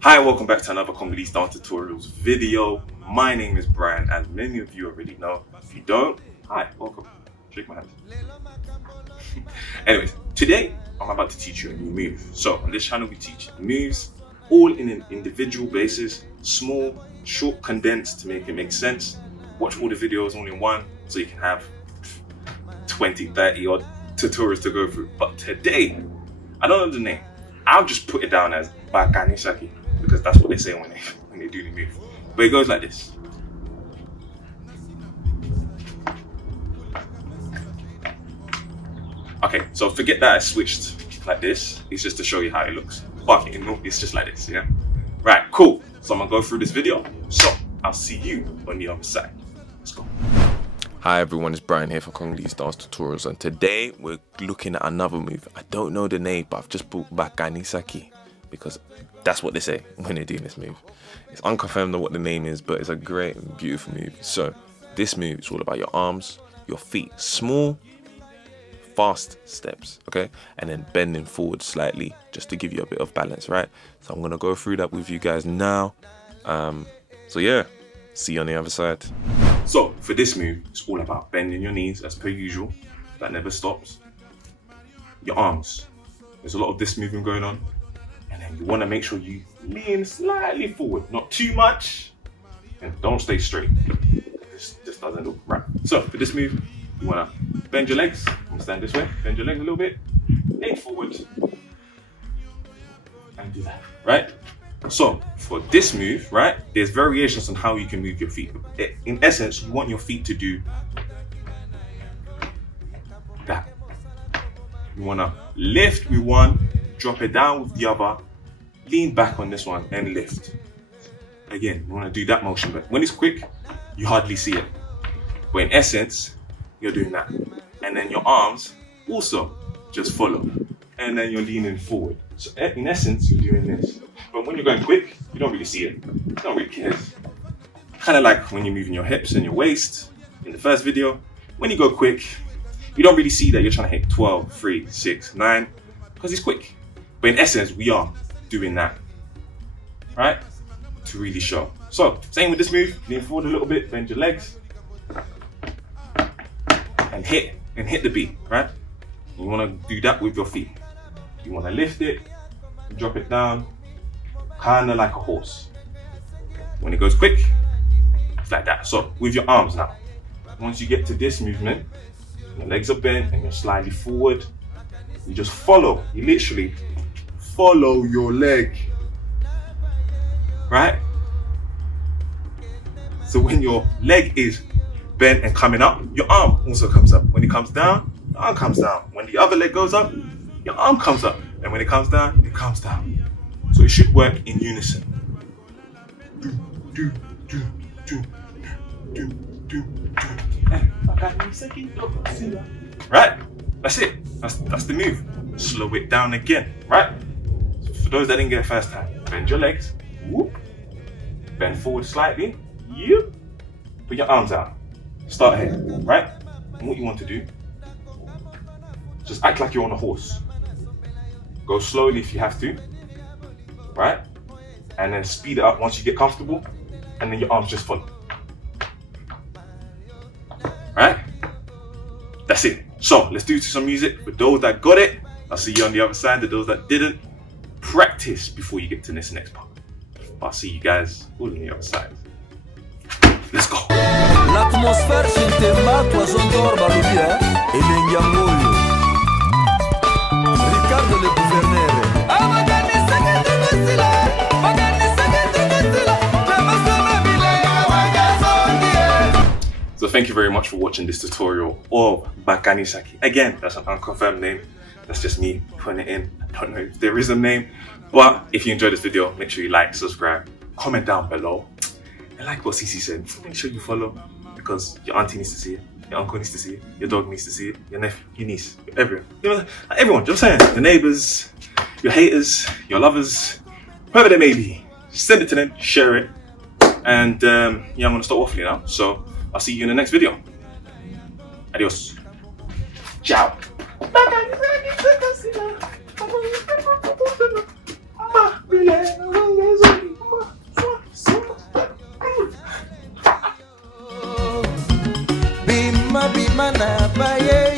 Hi, welcome back to another Congolese dance tutorials video. My name is Brian, as many of you already know. If you don't, hi, welcome. Shake my hand. Anyways, today I'm about to teach you a new move. So on this channel we teach moves all in an individual basis, small, short, condensed to make it make sense. Watch all the videos all in one so you can have 20, 30 odd tutorials to go through. But today, I don't know the name. I'll just put it down as KANISAKI because that's what they say when they do the move. But it goes like this. Okay, so forget that I switched like this. It's just to show you how it looks. But it's just like this, yeah? Right, cool. So I'm gonna go through this video. So I'll see you on the other side. Let's go. Hi everyone, it's Brian here for Congolese Dance Tutorials, and today we're looking at another move. I don't know the name, but I've just brought back KANISAKI because that's what they say when they're doing this move. It's unconfirmed on what the name is, but it's a great and beautiful move. So this move is all about your arms, your feet, small, fast steps, okay? And then bending forward slightly just to give you a bit of balance, right? So I'm gonna go through that with you guys now. So yeah, see you on the other side. So for this move, it's all about bending your knees as per usual. That never stops. Your arms. There's a lot of this movement going on. And then you want to make sure you lean slightly forward, not too much. And don't stay straight. This just doesn't look right. So for this move, you want to bend your legs. Stand this way. Bend your legs a little bit. Lean forward. And do that, right? So for this move, right, there's variations on how you can move your feet. In essence, you want your feet to do that. You want to lift with one, drop it down with the other, lean back on this one and lift. Again, you want to do that motion, but when it's quick, you hardly see it. But in essence, you're doing that. And then your arms also just follow. And then you're leaning forward. So in essence, you're doing this. But when you're going quick, you don't really see it. You don't really care. Kind of like when you're moving your hips and your waist in the first video. When you go quick, you don't really see that you're trying to hit 12, 3, 6, 9, because it's quick. But in essence, we are doing that, right? To really show. So, same with this move, lean forward a little bit, bend your legs, and hit the beat, right? You want to do that with your feet. You want to lift it, drop it down, kind of like a horse. When it goes quick, it's like that. So with your arms now, once you get to this movement, your legs are bent and you're slightly forward, you just follow. You literally follow your leg, right? So when your leg is bent and coming up, your arm also comes up. When it comes down, your arm comes down. When the other leg goes up, your arm comes up. And when it comes down, it comes down. So it should work in unison. Right? That's it. That's the move. Slow it down again, right? For those that didn't get it first time, bend your legs. Whoop. Bend forward slightly. Yep. Put your arms out. Start here, right? And what you want to do, just act like you're on a horse. Go slowly if you have to, right? And then speed it up once you get comfortable, and then your arms just follow. Right? That's it. So let's do some music. For those that got it, I'll see you on the other side. For those that didn't, practice before you get to this next part. I'll see you guys all on the other side. Let's go. L'atmosphère s'interma, toi son torba l'udia, et l'engamolo. Ricardo le gouverneur. So thank you very much for watching this tutorial of KANISAKI. Again, that's an unconfirmed name. That's just me putting it in. I don't know if there is a name, but if you enjoyed this video, make sure you like, subscribe, comment down below. And like what Cece said, make sure you follow because your auntie needs to see it, your uncle needs to see it, your dog needs to see it, your nephew, your niece, everyone. You know, everyone, you know what I'm saying? Your neighbors, your haters, your lovers, whoever they may be. Send it to them, share it. And yeah, I'm gonna stop waffling now. So I'll see you in the next video. Adios. Ciao. bima bima na baye